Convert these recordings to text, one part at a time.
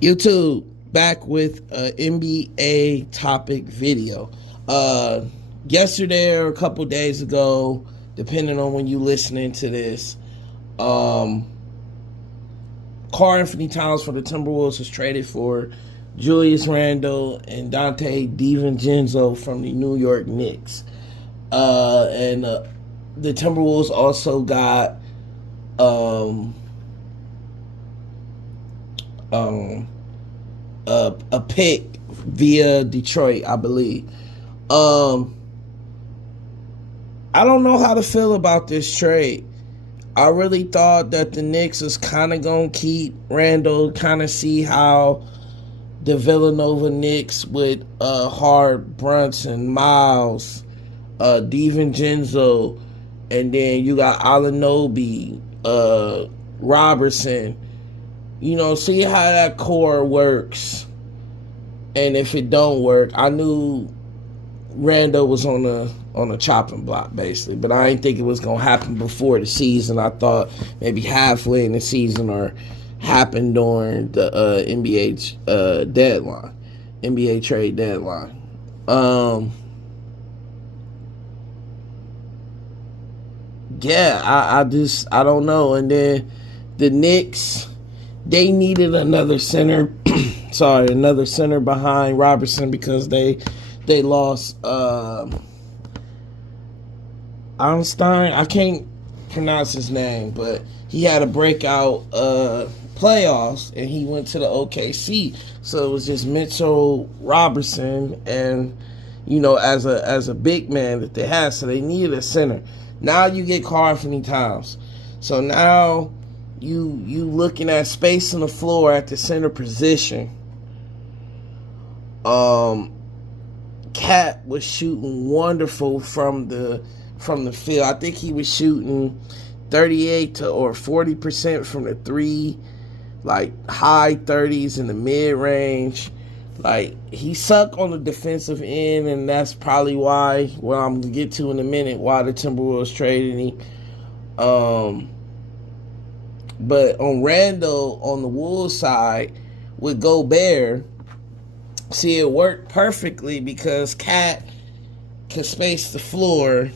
YouTube, back with an NBA topic video. Yesterday or a couple days ago, depending on when you listening to this, Carl Anthony Towns for the Timberwolves was traded for Julius Randle and Dante DiVincenzo from the New York Knicks. And the Timberwolves also got a pick via Detroit, I believe. I don't know how to feel about this trade. I really thought that the Knicks was kind of going to keep Randle, kind of see how the Villanova Knicks with Hart, Brunson, Miles, DiVincenzo, and then you got Anunoby, Robertson. You know, see how that core works. And if it don't work, I knew Randall was on a chopping block, basically. But I didn't think it was going to happen before the season. I thought maybe halfway in the season or happen during the NBA deadline, NBA trade deadline. Yeah, I don't know. And then the Knicks, they needed another center. Another center behind Robertson because they lost Einstein. I can't pronounce his name, but he had a breakout playoffs and he went to the OKC. So it was just Mitchell Robertson and as a big man that they had. So they needed a center. Now you get Carl Anthony Towns. So now you looking at space on the floor at the center position. Cat was shooting wonderful from the field. I think he was shooting 38 or 40% from the three, like high 30s in the mid range. Like, he sucked on the defensive end, and that's probably why, what I'm gonna get to in a minute, why the Timberwolves traded him. But on Randle, on the Wolves side, with Gobert, see, it worked perfectly because Cat could space the floor.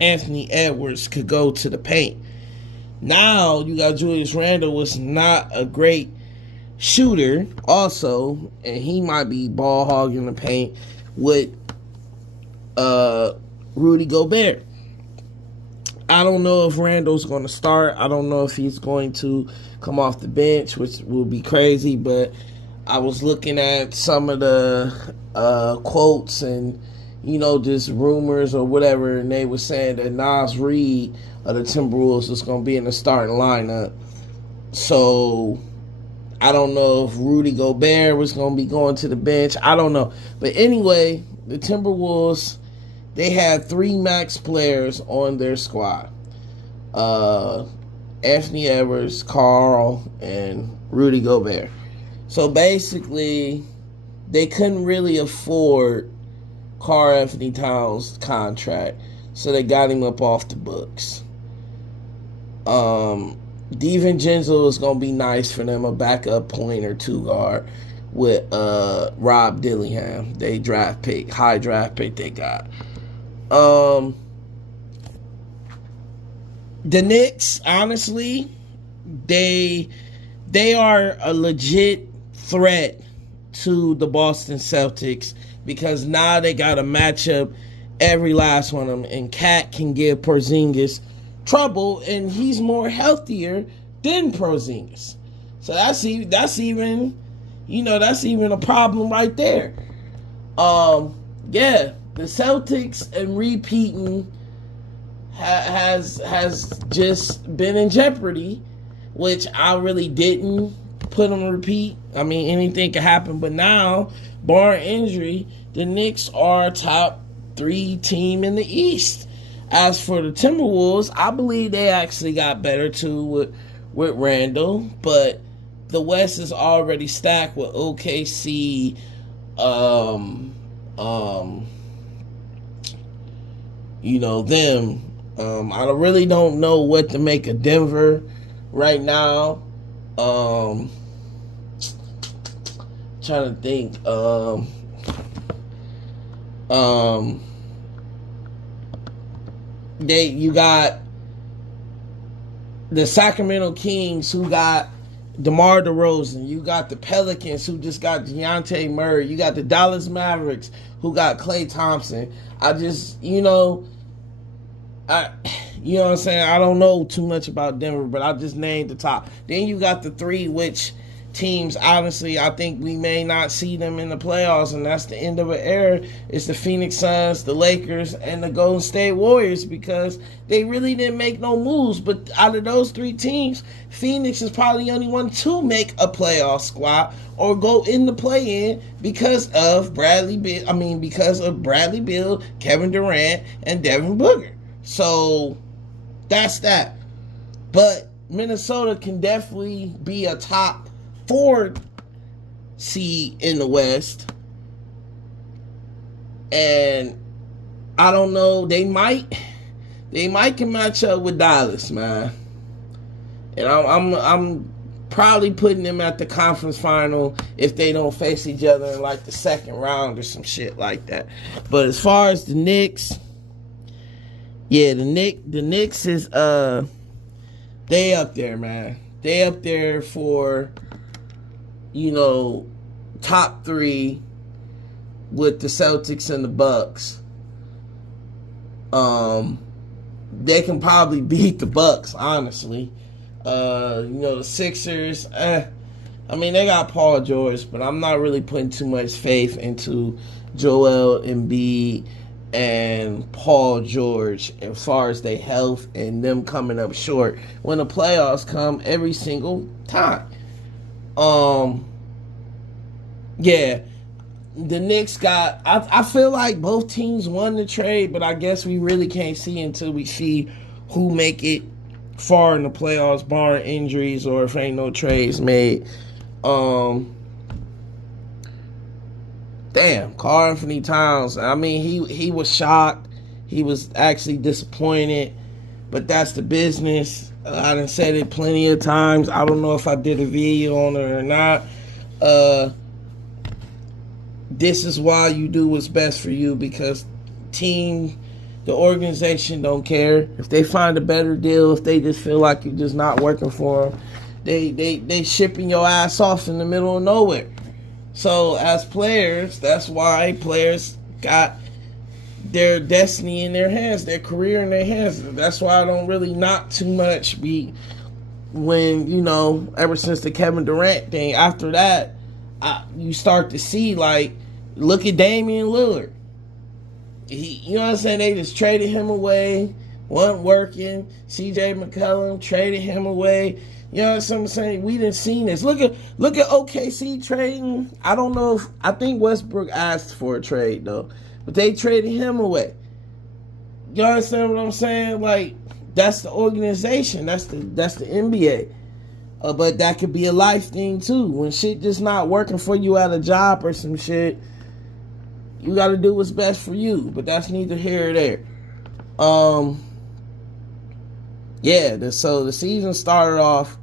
Anthony Edwards could go to the paint. Now you got Julius Randle, was not a great shooter also, and he might be ball hogging the paint with Rudy Gobert. I don't know if Randle's going to start. I don't know if he's going to come off the bench, which will be crazy, but I was looking at some of the quotes and, just rumors or whatever, and they were saying that Nas Reed of the Timberwolves was going to be in the starting lineup. So I don't know if Rudy Gobert was going to be going to the bench. I don't know. But anyway, the Timberwolves, they had 3 max players on their squad. Anthony Edwards, Carl, and Rudy Gobert. So basically, they couldn't really afford Carl Anthony Towns' contract, so they got him up off the books. DiVincenzo is going to be nice for them, a backup point or two guard with Rob Dillingham. They high draft pick they got. The Knicks, honestly, they are a legit threat to the Boston Celtics because now they got to match up every last one of them, and Cat can give Porzingis trouble, and he's more healthier than Porzingis. So that's even a problem right there. The Celtics and repeating has just been in jeopardy, which I really didn't put on repeat. I mean, anything could happen, but now, barring injury, the Knicks are a top 3 team in the East. As for the Timberwolves, I believe they actually got better too with Randle, but the West is already stacked with OKC, them. I really don't know what to make of Denver right now. trying to think. You got the Sacramento Kings, who got DeMar DeRozan. You got the Pelicans, who just got Dejounte Murray. You got the Dallas Mavericks, who got Klay Thompson. I just, you know what I'm saying? I don't know too much about Denver, but I just named the top. Then you got the three, which teams, honestly, I think we may not see them in the playoffs, and that's the end of an era. It's the Phoenix Suns, the Lakers, and the Golden State Warriors, because they really didn't make no moves. But out of those three teams, Phoenix is probably the only one to make a playoff squad or go in the play-in because of Bradley Beal, Kevin Durant, and Devin Booker. So that's that. But Minnesota can definitely be a top 4 seed in the West, and I don't know, they might can match up with Dallas, man. And I'm probably putting them at the conference final if they don't face each other in like the second round or some shit like that. But as far as the Knicks, yeah, the Knicks is they up there, man. They up there for, top 3 with the Celtics and the Bucks. They can probably beat the Bucks, honestly. The Sixers, they got Paul George, but I'm not really putting too much faith into Joel Embiid and Paul George as far as their health and them coming up short when the playoffs come every single time. Yeah, the Knicks got, I feel like both teams won the trade, but I guess we really can't see until we see who make it far in the playoffs, barring injuries or if ain't no trades made. Damn, Karl Anthony Towns. He was shocked. He was actually disappointed, but that's the business. I done said it plenty of times. I don't know if I did a video on it or not. This is why you do what's best for you, because the organization don't care. If they find a better deal, if they just feel like you're just not working for them, they shipping your ass off in the middle of nowhere. So as players, that's why players got their destiny in their hands, their career in their hands. That's why I don't really knock too much when, ever since the Kevin Durant thing, after that, you start to see, like, look at Damian Lillard. They just traded him away, wasn't working. CJ McCollum traded him away. You know what I'm saying? We didn't see this. Look at OKC trading. I think Westbrook asked for a trade though, but they traded him away. You understand what I'm saying? Like, that's the organization. That's the NBA. But that could be a life thing too. When shit just not working for you at a job or some shit, you got to do what's best for you. But that's neither here or there. So the season started off.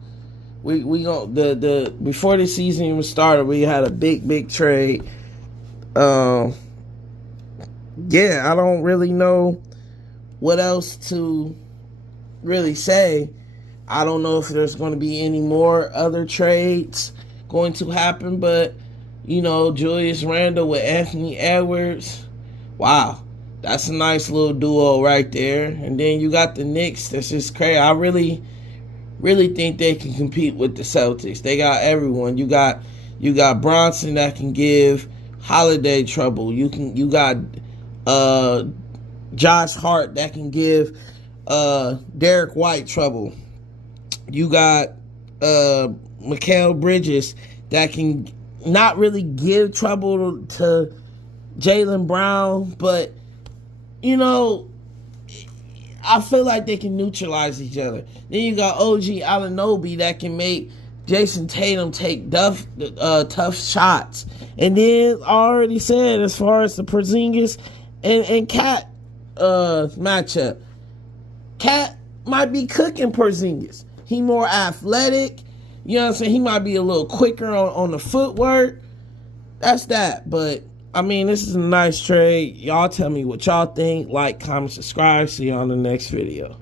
Before the season even started, we had a big trade. I don't really know what else to really say. I don't know if there's going to be any more other trades going to happen, but Julius Randle with Anthony Edwards, wow, that's a nice little duo right there. And then you got the Knicks. That's just crazy. I really think they can compete with the Celtics. They got everyone. You got Bronson that can give Holiday trouble. You got Josh Hart that can give Derek White trouble. You got Mikal Bridges that can not really give trouble to Jaylen Brown, but I feel like they can neutralize each other. Then you got OG Anunoby that can make Jason Tatum take tough shots. And then I already said, as far as the Porzingis and Cat matchup, Cat might be cooking Porzingis. He more athletic. You know what I'm saying? He might be a little quicker on the footwork. that's that. But I mean, this is a nice trade. Y'all tell me what y'all think. Like, comment, subscribe. See you on the next video.